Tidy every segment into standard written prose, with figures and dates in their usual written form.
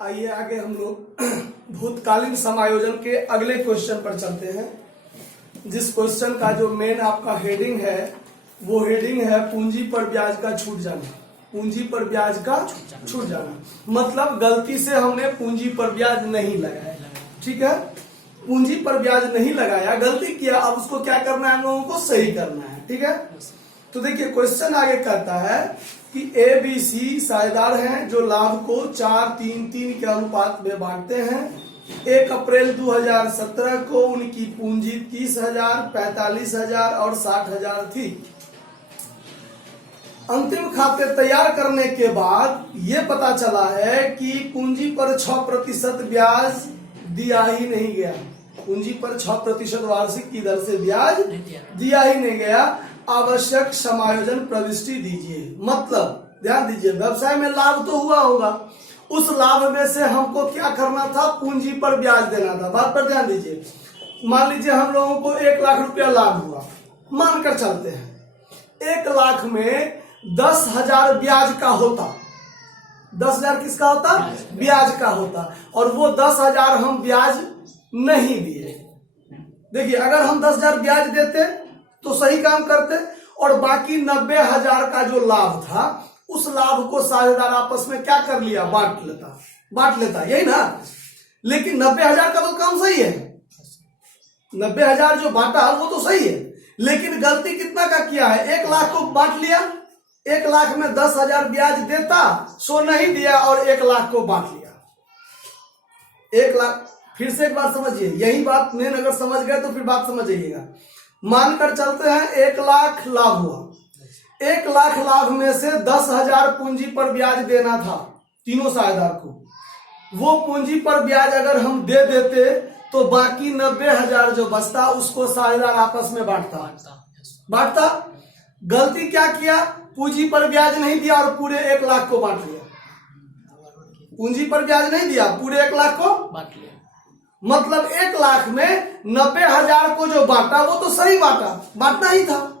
आइए आगे हम लोग भूतकालीन समायोजन के अगले क्वेश्चन पर चलते हैं। जिस क्वेश्चन का जो मेन आपका हेडिंग है वो हेडिंग है पूंजी पर ब्याज का छूट जाना। पूंजी पर ब्याज का छूट जाना मतलब गलती से हमने पूंजी पर ब्याज नहीं लगाया, ठीक है। पूंजी पर ब्याज नहीं लगाया, गलती किया, अब उसको क्या करना है, हम लोगों को सही करना है, ठीक है। तो देखिए क्वेश्चन आगे कहता है कि ए बी सी साझेदार हैं जो लाभ को 4-3-3 के अनुपात में बांटते हैं। 1 अप्रैल 2017 को उनकी पूंजी 30,000, 45,000 और 60,000 थी। अंतिम खाते तैयार करने के बाद ये पता चला है कि पूंजी पर 6% ब्याज दिया ही नहीं गया। पूंजी पर 6% वार्षिक की दर से ब्याज दिया ही नहीं गया। आवश्यक समायोजन प्रविष्टि दीजिए। मतलब ध्यान दीजिए, व्यवसाय में लाभ तो हुआ होगा, उस लाभ में से हमको क्या करना था, पूंजी पर ब्याज देना था। बात पर ध्यान दीजिए। मान लीजिए हम लोगों को 1 लाख रुपया लाभ हुआ, मानकर चलते हैं 1 लाख में 10,000 ब्याज का होता। 10,000 किसका होता, ब्याज का होता, और वो 10,000 हम ब्याज नहीं दिए। देखिए अगर हम 10,000 ब्याज देते तो सही काम करते, और बाकी 90,000 का जो लाभ था उस लाभ को साझेदार आपस में क्या कर लिया, बांट लेता, यही ना। लेकिन 90,000 का तो काम सही है, 90,000 जो बांटा वो तो सही है, लेकिन गलती कितना का किया है, 1 लाख को बांट लिया। 1 लाख में 10,000 ब्याज देता, सो नहीं दिया, और 1 लाख को बांट लिया। 1 लाख, फिर से एक बात समझिए, यही बात मेन अगर समझ गए तो फिर बात समझ जाइएगा। मानकर चलते हैं 1 लाख लाभ हुआ, 1 लाख लाभ में से 10,000 पूंजी पर ब्याज देना था तीनों साझेदार को। वो पूंजी पर ब्याज अगर हम दे देते तो बाकी 90,000 जो बचता उसको साझेदार आपस में बांटता। गलती क्या किया, पूंजी पर ब्याज नहीं दिया और पूरे 1 लाख को बांट लिया। पूंजी पर ब्याज नहीं दिया, पूरे 1 लाख को बांट लिया। मतलब 1 लाख में 90,000 को जो बांटा वो तो सही बांटना ही था,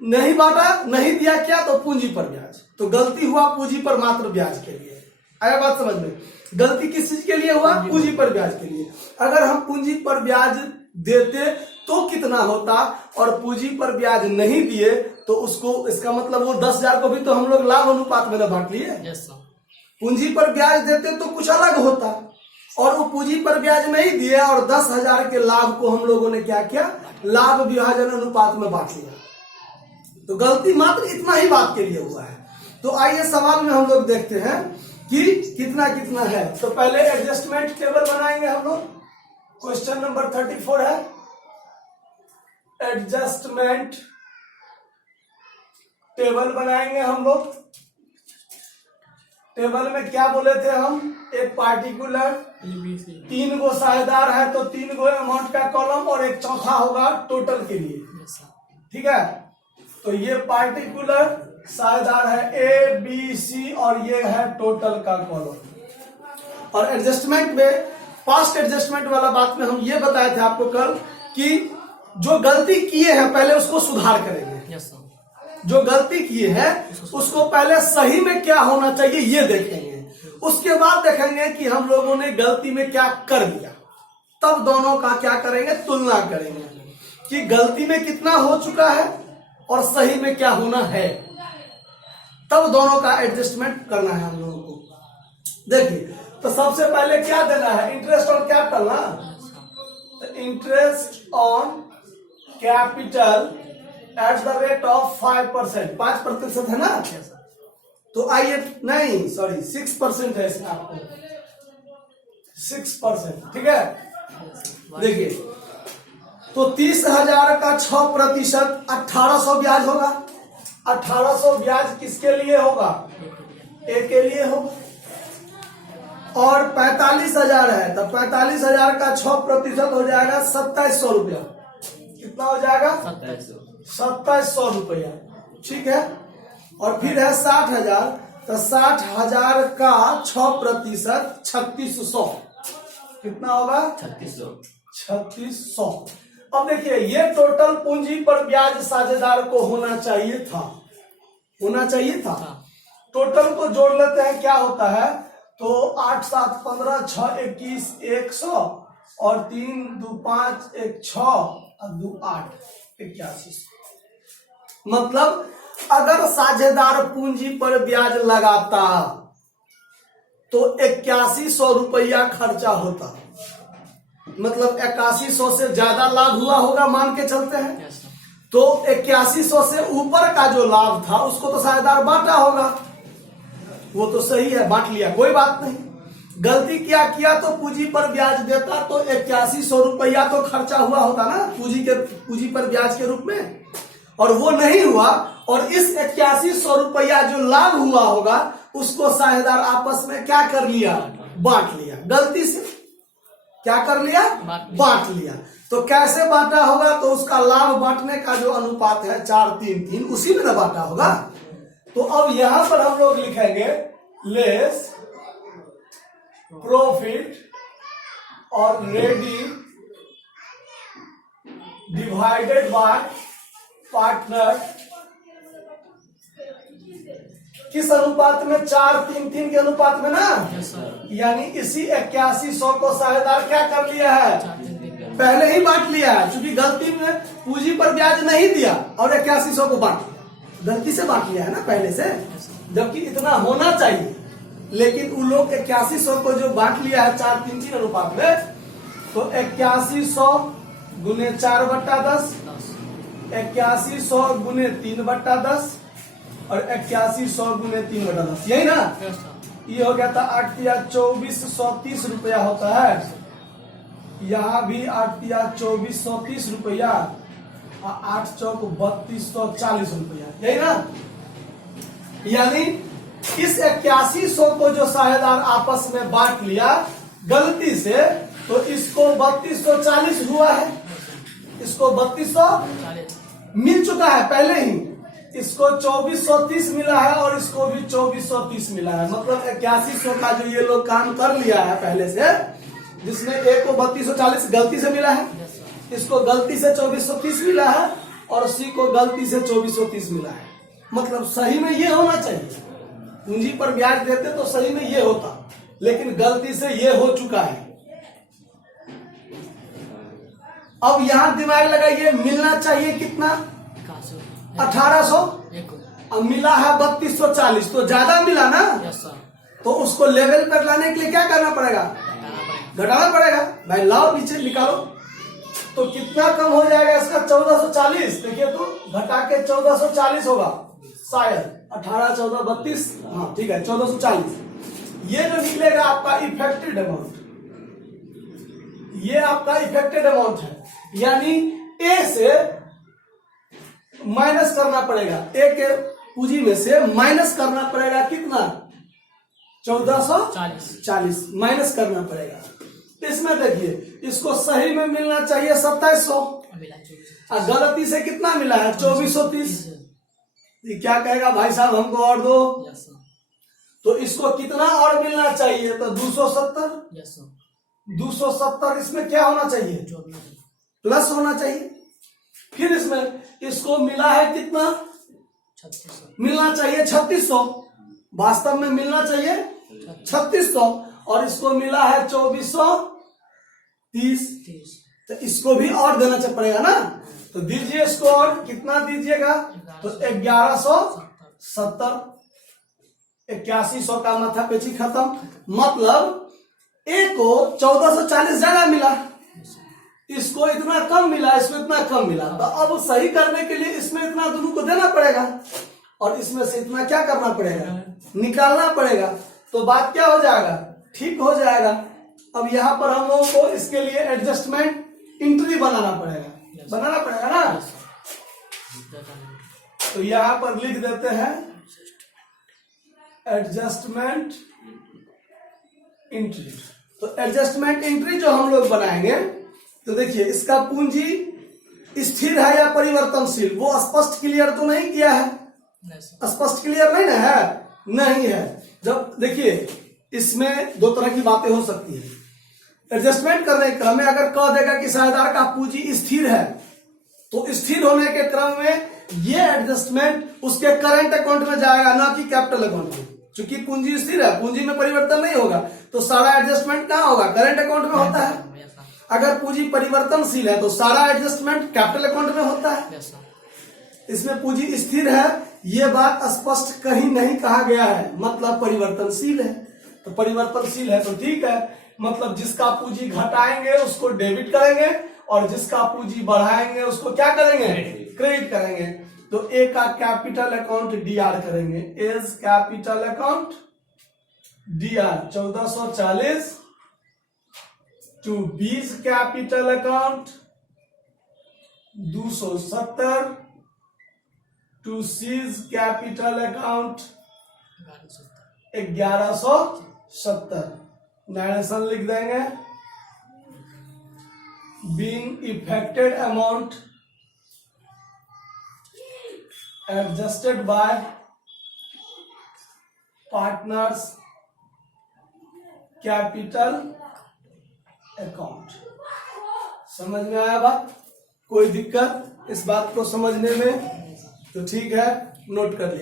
नहीं बांटा, नहीं दिया, क्या तो पूंजी पर ब्याज। तो गलती हुआ पूंजी पर मात्र ब्याज के लिए। आया बात समझ में, गलती किस चीज के लिए हुआ, पूंजी पर ब्याज के लिए। अगर हम पूंजी पर ब्याज देते तो कितना होता, और पूंजी पर ब्याज नहीं दिए तो उसको, इसका मतलब वो 10,000 को भी तो हम लोग लाभ अनुपात में बांट लिए। पूंजी पर ब्याज देते तो कुछ अलग होता, और वो पूंजी पर ब्याज नहीं दिए और 10,000 के लाभ को हम लोगों ने क्या किया, लाभ विभाजन अनुपात में बांट लिया। तो गलती मात्र इतना ही बात के लिए हुआ है। तो आइए सवाल में हम लोग देखते हैं कि कितना कितना है। तो पहले एडजस्टमेंट टेबल बनाएंगे हम लोग। क्वेश्चन नंबर 34 है एडजस्टमेंट टेबल बनाएंगे हम लोग। टेबल में क्या बोले थे हम, एक पार्टिकुलर 3 गो साझेदार है तो 3 गो अमाउंट का कॉलम और एक चौथा होगा टोटल के लिए, ठीक है। तो ये पार्टिकुलर साझेदार है ए बी सी और ये है टोटल का कॉलम। और एडजस्टमेंट में, पास्ट एडजस्टमेंट वाला बात में हम ये बताए थे आपको कल कि जो गलती किए हैं पहले उसको सुधार करेंगे। जो गलती किए हैं उसको पहले सही में क्या होना चाहिए ये देखेंगे, उसके बाद देखेंगे कि हम लोगों ने गलती में क्या कर दिया। तब दोनों का क्या करेंगे, तुलना करेंगे कि गलती में कितना हो चुका है और सही में क्या होना है। तब दोनों का एडजस्टमेंट करना है हम लोगों को। देखिए तो सबसे पहले क्या देना है, इंटरेस्ट ऑन कैपिटल ना। तो interest on capital at the rate of 5%, 5% है ना। तो आइए, नहीं सॉरी 6% है इसमें, आपको 6%, ठीक है। देखिए तो 30,000 का 6% 1,800 ब्याज होगा। 1,800 ब्याज किसके लिए होगा, ए के लिए होगा। और 45,000 है तो 45,000 का 6% हो जाएगा 2,700 रुपया। कितना हो जाएगा, 2,700 रुपया, ठीक है। और फिर है 60,000, तो 60,000 का 6% 3,600, कितना होगा 3,600। अब देखिए ये टोटल पूंजी पर ब्याज साझेदार को होना चाहिए था। टोटल को जोड़ लेते हैं, क्या होता है तो 8 7 15 6 21 100 और 3 2 5 1 6 और 2 8 8100। मतलब अगर साझेदार पूंजी पर ब्याज लगाता तो 8100 रुपया खर्चा होता। मतलब 8100 से ज्यादा लाभ हुआ होगा मान के चलते हैं, तो 8100 से ऊपर का जो लाभ था उसको तो साझेदार बांटा होगा। वो तो सही है, बांट लिया, कोई बात नहीं। गलती क्या किया तो पूंजी पर ब्याज देता तो 8100 रुपया तो खर्चा हुआ होता ना पूंजी पर ब्याज के रूप में, और वो नहीं हुआ। और इस 8100 रुपया जो लाभ हुआ होगा उसको साझेदार आपस में क्या कर लिया, बांट लिया। गलती से क्या कर लिया, बांट लिया। तो कैसे बांटा होगा, तो उसका लाभ बांटने का जो अनुपात है 4-3-3 उसी में ना बांटा होगा। तो अब यहां पर हम लोग लिखेंगे लेस प्रॉफिट और रेडी डिवाइडेड बाय पार्टनर। किस अनुपात में, 4-3-3 के अनुपात में ना। यानी इसी 8100 को साझेदार क्या कर लिया है, पहले ही बांट लिया है। क्योंकि गलती में पूंजी पर ब्याज नहीं दिया और 8100 को बांट, गलती से बांट लिया है ना पहले से, जबकि इतना होना चाहिए। लेकिन उन लोग 8100 को जो बांट लिया है 4-3-3 अनुपात में, तो 8100 गुने 4/10, 8100 गुने 3/10 और 8100 गुने 3/10, यही ना। ये हो गया था 8 या 2430 रुपया होता है। यहाँ भी 8 या 2430 रुपया, 8 चौक 3240 रुपया, यही ना। यानी इस 8100 को जो साझेदार आपस में बांट लिया गलती से, तो इसको 3240 हुआ है, इसको 3240 मिल चुका है पहले ही, इसको 2430 मिला है और इसको भी 2430 मिला है। मतलब 8100 का जो ये लोग काम कर लिया है पहले से, जिसमें एक को 3240 गलती से मिला है, इसको गलती से 2430 मिला है और सी को गलती से 2430 मिला है। मतलब सही में ये होना चाहिए, पूंजी पर ब्याज देते तो सही में ये होता, लेकिन गलती से ये हो चुका है। अब यहां दिमाग लगाइए, मिलना चाहिए कितना, 1800, अब मिला है 3240, तो ज्यादा मिला ना। तो उसको लेवल पर लाने के लिए क्या करना पड़ेगा, घटाना पड़ेगा। भाई लाओ नीचे निकालो, तो कितना कम हो जाएगा इसका, 1440। देखिए तो घटा के 1440 होगा शायद, 18 14 32, हाँ ठीक है 1440। ये जो निकलेगा आपका इफेक्टेड अमाउंट, ये आपका इफेक्टेड अमाउंट है। यानी ए से माइनस करना पड़ेगा, ए के पूंजी में से माइनस करना पड़ेगा कितना, 1440 माइनस करना पड़ेगा। इसमें देखिए इसको सही में मिलना चाहिए 2700, और गलती से कितना मिला है 2430। क्या कहेगा भाई साहब हमको और दो, तो इसको कितना और मिलना चाहिए, तो 270। 270 इसमें क्या होना चाहिए, प्लस होना चाहिए। फिर इसमें इसको मिला है कितना, 3600 मिलना चाहिए, 3600 वास्तव में मिलना चाहिए 3600, और इसको मिला है 2430। तो इसको भी और देना पड़ेगा ना, तो दीजिए इसको और, कितना दीजिएगा, तो 1170। 8100 का माथा पेची खत्म। मतलब ए को 1440 ज्यादा मिला, इसको इतना कम मिला, इसको इतना कम मिला। तो अब सही करने के लिए इसमें इतना दोनों को देना पड़ेगा और इसमें से इतना क्या करना पड़ेगा, निकालना पड़ेगा। तो बात क्या हो जाएगा, ठीक हो जाएगा। अब यहां पर हम लोगों को इसके लिए एडजस्टमेंट एंट्री बनाना पड़ेगा ना। तो यहां पर लिख देते हैं एडजस्टमेंट एंट्री। तो एडजस्टमेंट एंट्री जो हम लोग बनाएंगे, तो देखिए इसका पूंजी स्थिर है या परिवर्तनशील, वो स्पष्ट क्लियर तो नहीं किया है, स्पष्ट क्लियर नहीं ना है, नहीं है। जब देखिए इसमें दो तरह की बातें हो सकती है। एडजस्टमेंट करने के क्रम में अगर कह देगा कि साझेदार का पूंजी स्थिर है, तो स्थिर होने के क्रम में ये एडजस्टमेंट उसके करंट अकाउंट में जाएगा, ना कि कैपिटल अकाउंट में। चूंकि पूंजी स्थिर है, पूंजी में परिवर्तन नहीं होगा, तो सारा एडजस्टमेंट कहाँ होगा? करंट अकाउंट में होता है। अगर पूंजी परिवर्तनशील है तो सारा एडजस्टमेंट कैपिटल अकाउंट में होता है। इसमें पूंजी स्थिर है, ये बात स्पष्ट कहीं नहीं कहा गया है, मतलब परिवर्तनशील है। तो परिवर्तनशील है तो ठीक है, मतलब जिसका पूंजी घटाएंगे उसको डेबिट करेंगे और जिसका पूंजी बढ़ाएंगे उसको क्या करेंगे? क्रेडिट करेंगे। तो ए का कैपिटल अकाउंट डीआर करेंगे, as capital account DR 1440 to B's capital account 270 to C's capital account 1170। Narration लिख देंगे। Being affected amount adjusted by partners capital account. समझ में आया बात? कोई दिक्कत इस बात को समझने में? तो ठीक है, नोट कर लिया।